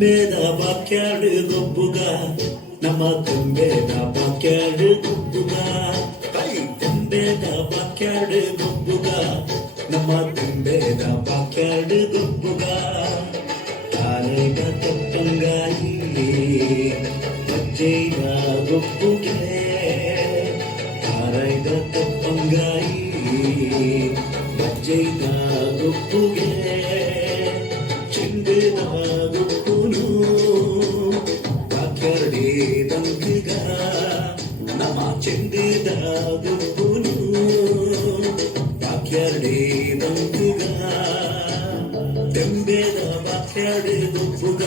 ಕುಂಬೇದ ಬಾಕ್ಯಾಡು ಗೊಬ್ಬುಗ ನಮ್ಮ ಕುಂಬೇದ ಬಾಕ್ಯಾಡು ಗೊಬ್ಬುಗ ಕೈ ಕುಂಬೇದ ಬಾಕ್ಯಾಡು ಗೊಬ್ಬುಗ ನಮ್ಮ ಕುಂಬೇದ ಬಾಕ್ಯಾಡು ಗೊಬ್ಬುಗ ತಾರೇಗ ತಪ್ಪಂಗಾಯಿ ಮಜ್ಜೆಯ ಗೊಬ್ಬುಗೆ ತಾರೇಗ ತಪ್ಪಂಗಾಯಿ ಮಜ್ಜೆಯ ಗೊಬ್ಬುಗೆ ಚಿಂಗ್ ನಮ್ಮ ಬಾಕ್ಯಾಡಿ ದುಪ್ಪುಗ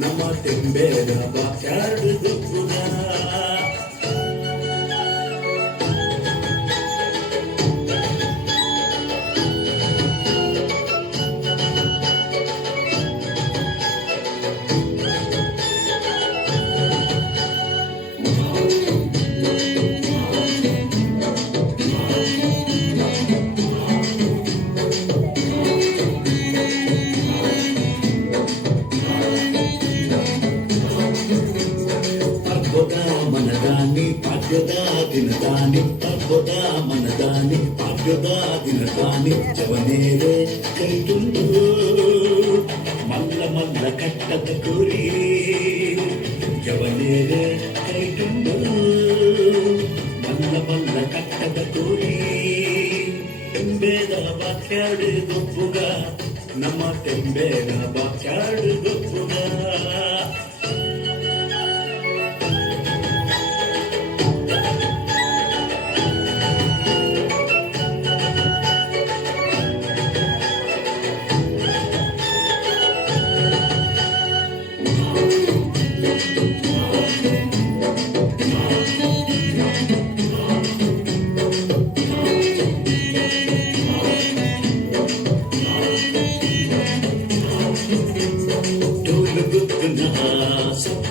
ನಮ್ಮ ತೆಂಬೆದ ಬಾಕ್ಯಾಡಿ ದುಪ್ಪುಗ ದಿನದಾನಿ ಅಭ್ಯದ ಮನದಾನಿ ಪರ್ವದ ದಿನದಾನಿ ಜವನೇರೆ ಕೈ ತುಂಬು ಮಲ್ಲ ಮಲ್ಲ ಕಟ್ಟದ ತುರಿ ಜವನೇರೆ ಕೈ ಮಲ್ಲ ಮಲ್ಲ ಕಟ್ಟದ ತುರಿ ಕೆಂಬೆದ ಬಡ ದೊಪ್ಪುಗ ನಮ್ಮ ಕೆಂಬೆಗಳ ಬಡ್ಡು ದೊಪ್ಪುಗ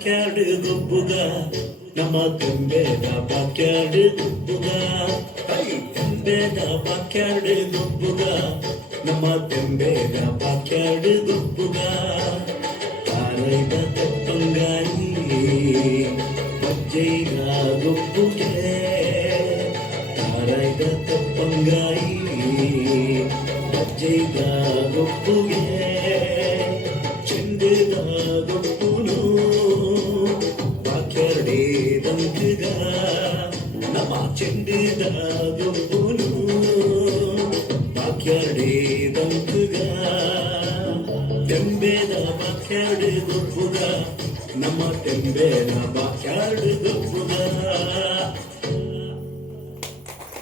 ಬಾಕ್ಯಾಡಿ ದುಬ್ಬುದ ನಮ್ಮ ತುಂಬೆದ ಬಾಕ್ಯಾಡಿ ದುಬ್ಬುದ ತುಂಬೆದ ಬಾಕ್ಯಾಡಿ ದುಬ್ಬುದ ನಮ್ಮ ತುಂಬೆದ ಬಾಕ್ಯಾಡಿ ದುಬ್ಬುದ ಕಾಲೈದ ತಪ್ಪಂಗಾಯಿ ಮಜ್ಜೈನ ದುಬ್ಬುಗೆ ಕಾಲೈದ ತಪ್ಪಂಗಾಯಿ ಮಜ್ಜೈನ ದುಬ್ಬುಗೆ ನಮ್ಮ ತೆಗೇ ನಾ ಬಡಿದು ಕೂಡ